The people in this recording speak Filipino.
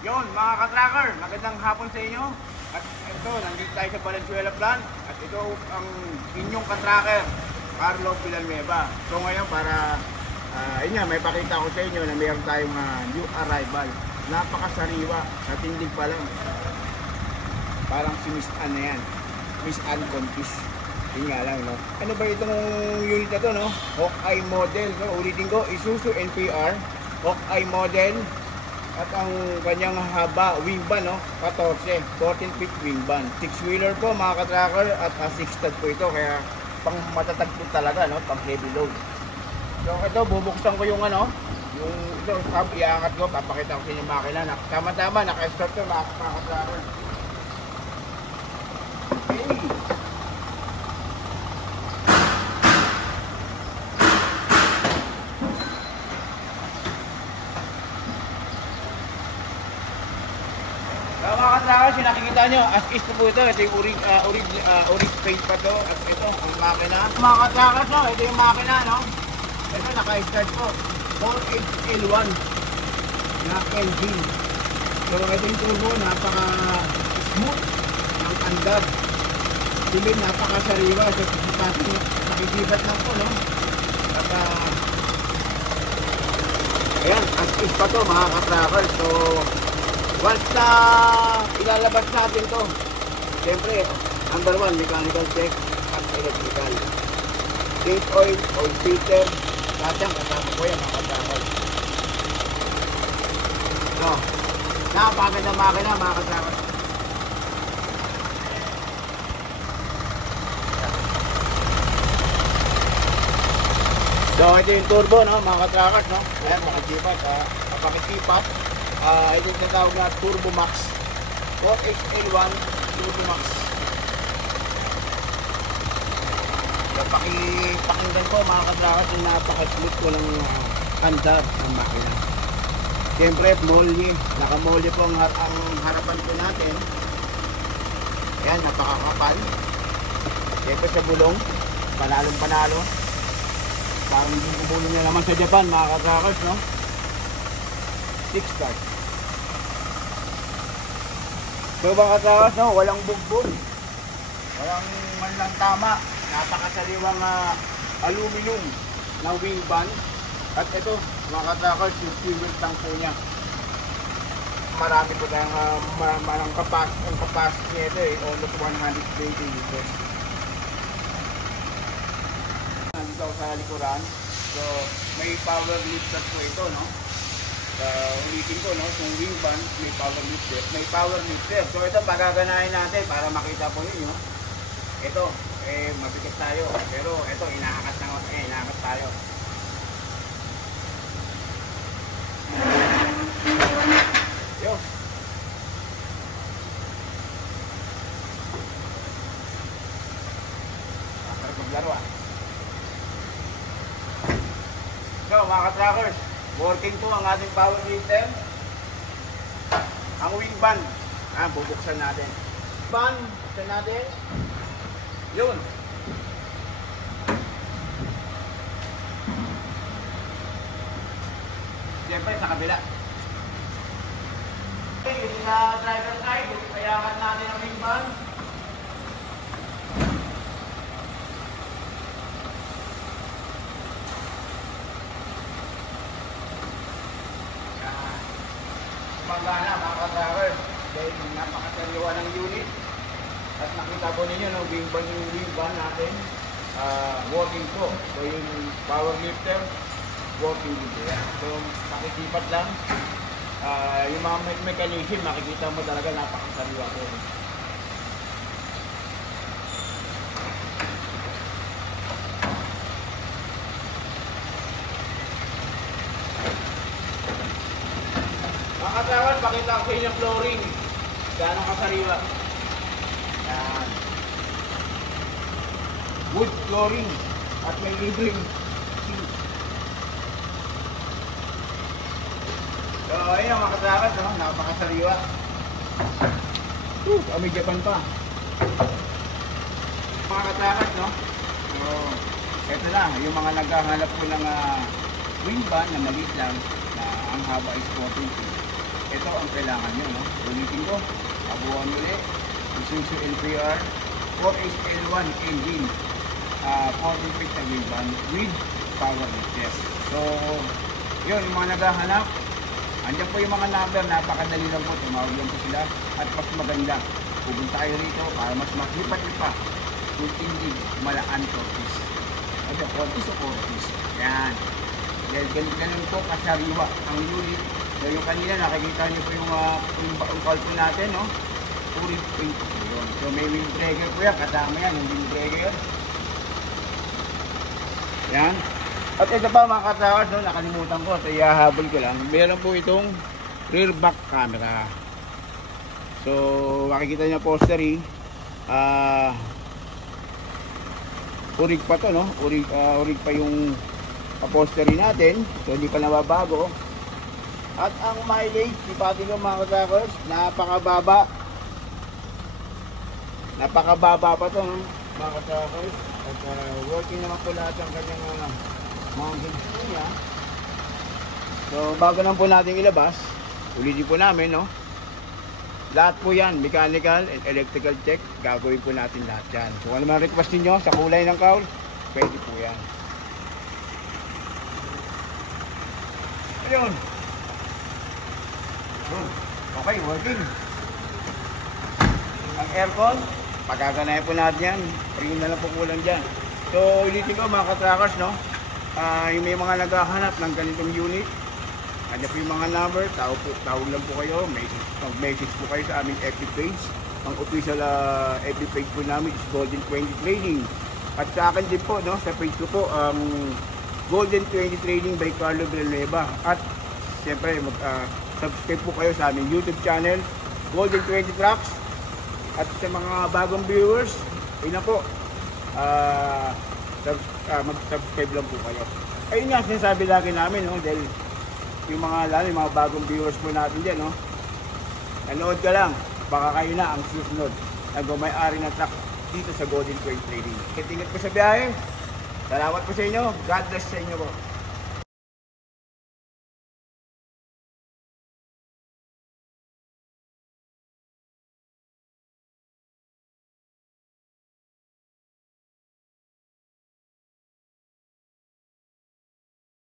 Yon, mga ka-tracker, magandang hapon sa inyo. At ito, nandito tayo sa Valenzuela Plant. At ito ang inyong ka-tracker, Carlo Villanueva. So ngayon para, ayun nga, may pakita ko sa inyo na mayroon tayong new arrival. Napakasariwa, natindig pa lang. Parang si Miss Ann na yan. Miss Ann Contis. Yun nga lang, no? Ano ba itong unit na to, no? Hawkeye model, no? Ulitin ko, Isuzu NPR, Hawkeye model. At ang kanyang haba, wing ban, no? 14 feet wing ban. 6-wheeler po, mga ka-tracker, at 6-stud po ito. Kaya pang matatag po talaga, no? Pang heavy load. So ito, bubuksan ko yung ano, yung ito, iangat ko, papakita ko sa inyo yung makina. Tama-tama, naka-start ko, mga ka-tracker. Mga ka-trackers, nakikita nyo, as is po ito yung urig paint pa to. At ito, ang makina. Mga ka-trackers, no? Ito yung makina, no? Ito, naka-start po. 4HL1 na engine. So, ito yung turbo, napaka-smooth ng andar. Silid, napaka-sariwa. So, nakisibat lang po, no? At, ayan, as is pa to, mga ka-trackers. So, once na ilalabas natin to, siyempre, number 1, mechanical check at electrical. Gate oil, oil filter, lahat yan, kasama ko yan, mga ka-trackers. So, napakaganda makina, mga ka-trackers. So, ito yung turbo, no, mga ka-trackers, no? Ayan, mga jipat, pakikipat. Ito yung natawag na Turbo Max 4XL1 Turbo Max. So, pakinggan ko, mga ka-trackers, yung napaka-smooth ko ng andar ng makina. Siyempre, molly, naka-molly po ang harapan po natin. Ayan, napakakapal. Siyempre sa bulong, panalong-panalo. Parang hindi kumulong na naman sa Japan, mga ka-trackers, no? 6-stud. So mga ka-trackers, no? Walang bugbog. Walang man lang tama. Napakasariwang aluminum na wing band. At ito, mga ka-trackers, yung fuel tank po niya. Marami po tayong ang capacity niya ito, almost 120 liters. Nandito sa likuran. So, may power lifter po ito, no? Ulitin ko, no? Yung wing band, may power lifter. So, ito pagaganahin natin para makita po ninyo. Ito, mabigat tayo. Pero, ito, inaangat tayo. Yo. Para maglaro, So, mga ka-trackers, working to ang ating power lifter. Ang wing band, bubuksan natin. Buksan natin. Yun. Siyempre sa kabila. Okay, yung sa driver side, payakan natin ang wing band. Magana, mga ka-trackers, dahil napakasariwa ng unit. At nakita po ninyo, no, wing band natin, working po. So yung power lifter, working dito yan. So makikipad lang. Yung mga mechanism, makikita mo talaga napakasariwa po. Mga ka-trackers, pakita ko sa inyo flooring. Gano'ng kasariwa. Yan. Wood flooring. At may libreng seats. So, ayun mga ka-trackers, no? Napakasariwa. May Japan pa. Mga ka-trackers, no? So, eto na. Yung mga naghahanap po ng wing band na maliit lang, na ang haba is 14 feet. Ito ang kailangan nyo, no? Ulitin ko, kabuuan muli, Isuzu LPR 4HL1 engine, 40 feet na wheelban with power lift. So, yun, yung mga naghahanap, andyan po yung mga number, napakadali lang po, tumawag lang po sila, at mas maganda, pupunta kayo rito para mas maglipat-lipa kung hindi malaan Cortis. Ano, Cortis o Cortis? Yan. Dahil ganun po kasariwa ang unit. So, yung kanina, nakikita niyo po yung kalpo natin, no? Puri paint po yun. So, may windbreaker po yan, kasama yan, yung windbreaker. Yan. At ito pa mga katrawas, no, nakalimutan ko, so ihahabol ko lang. Meron po itong rear back camera. So, makikita niyo postery. Urig pa to, no? Urig pa yung upholstery natin. So, hindi pa nababago. At ang mileage, ipati ko mga katrawas, napakababa. Napakababa pa to, no? Mga katrawas. At working naman po lahat ang kanyang mga gauge niya. So, bago lang po natin ilabas, ulitin po namin, no? Lahat po yan, mechanical and electrical check, gagawin po natin lahat yan. So, ano man request niyo sa kulay ng cowl, pwede po yan. Ayun. Okay, working. Ang aircon, pagkaganayan po natin yan. Ring na lang po kulang dyan. So, ulitin ko mga katrackers, no? Yung may mga naghahanap ng ganitong unit, ano po yung mga number, tawag lang po kayo, mag-message po kayo sa aming FB page. Ang official FB page po namin is Golden 20 Trading. At sa akin din po, no, sa page ko po, Golden 20 Trading by Carlo Villanueva. At siyempre, subscribe po kayo sa aming YouTube channel, Golden 20 Trucks. At sa mga bagong viewers, yun na po, mag-subscribe lang po kayo. Ayun nga, sinasabi lagi namin, no, dahil yung mga bagong viewers po natin dyan, no, nanood ka lang, baka kayo na ang susunod na may-ari ng truck dito sa Golden 20 Trading. Ingat po sa biyahe. Salamat po sa inyo. God bless sa inyo po.